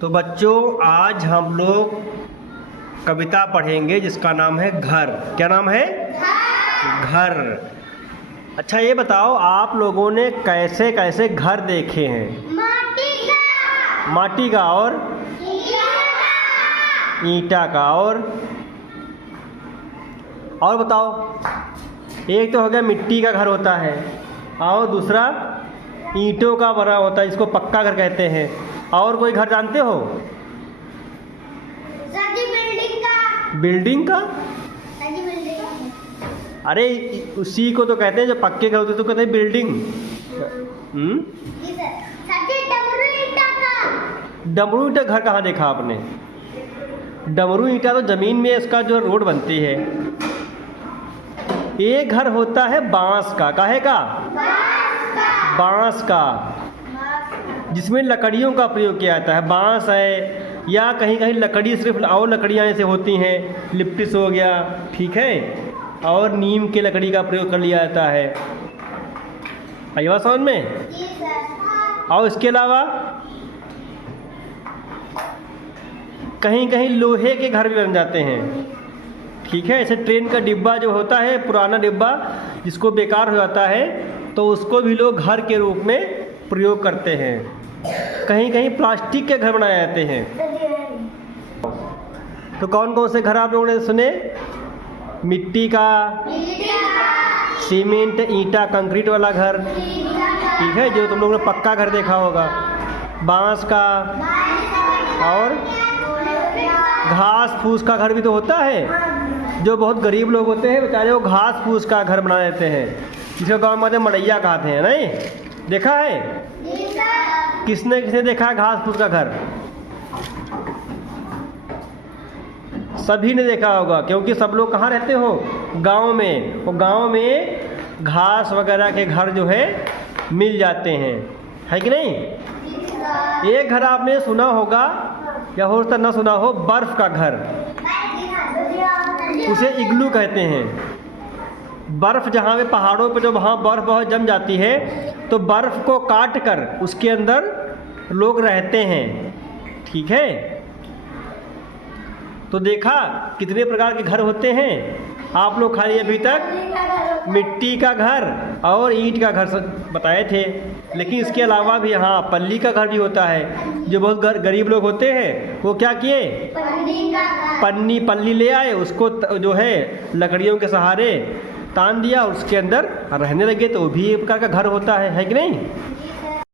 तो बच्चों आज हम लोग कविता पढ़ेंगे जिसका नाम है घर। क्या नाम है? घर। अच्छा ये बताओ आप लोगों ने कैसे कैसे घर देखे हैं? माटी का और ईंटा का और बताओ। एक तो हो गया मिट्टी का घर होता है और दूसरा ईंटों का बना होता है जिसको पक्का घर कहते हैं। और कोई घर जानते हो? बिल्डिंग का? अरे उसी को तो कहते हैं जो पक्के घर होते तो कहते हैं बिल्डिंग। डमरू ईंटा घर कहाँ देखा आपने? डमरू ईंटा तो जमीन में इसका जो रोड बनती है। एक घर होता है बांस का। काहे का? बांस का, जिसमें लकड़ियों का प्रयोग किया जाता है। बांस है या कहीं कहीं लकड़ी सिर्फ और लकड़ियाँ ऐसे होती हैं, लिप्टिस हो गया, ठीक है, और नीम के लकड़ी का प्रयोग कर लिया जाता है। आई बात समझ में? और इसके अलावा कहीं कहीं लोहे के घर भी बन जाते हैं, ठीक है। ऐसे ट्रेन का डिब्बा जो होता है, पुराना डिब्बा जिसको बेकार हो जाता है, तो उसको भी लोग घर के रूप में प्रयोग करते हैं। कहीं कहीं प्लास्टिक के घर बनाए जाते हैं। तो कौन कौन से घर आप लोगों ने सुने? मिट्टी का, सीमेंट, ईंटा, कंक्रीट वाला घर, ठीक है, जो तुम लोगों ने पक्का घर देखा होगा। बांस का और घास फूस का घर भी तो होता है। जो बहुत गरीब लोग होते हैं बेचारे वो घास फूस का घर बना देते हैं, जिसको गाँव में मड़ैया कहते हैं। नहीं देखा है? किसने किसने देखा है घास फूस का घर? सभी ने देखा होगा, क्योंकि सब लोग कहाँ रहते हो? गांव में। और गांव में घास वगैरह के घर जो है मिल जाते हैं, है कि नहीं? एक घर आपने सुना होगा या हो सकता ना सुना हो, बर्फ का घर। उसे इग्लू कहते हैं। बर्फ जहाँ पे पहाड़ों पे जो वहाँ बर्फ बहुत जम जाती है, तो बर्फ को काट कर उसके अंदर लोग रहते हैं, ठीक है। तो देखा कितने प्रकार के घर होते हैं। आप लोग खाली अभी तक मिट्टी का घर और ईंट का घर बताए थे, लेकिन इसके अलावा भी यहाँ पल्ली का घर भी होता है। जो बहुत गरीब लोग होते हैं वो क्या किए? पल्ली ले आए, उसको जो है लकड़ियों के सहारे तान दिया, उसके अंदर रहने लगे। तो वो भी एक प्रकार का घर होता है कि नहीं?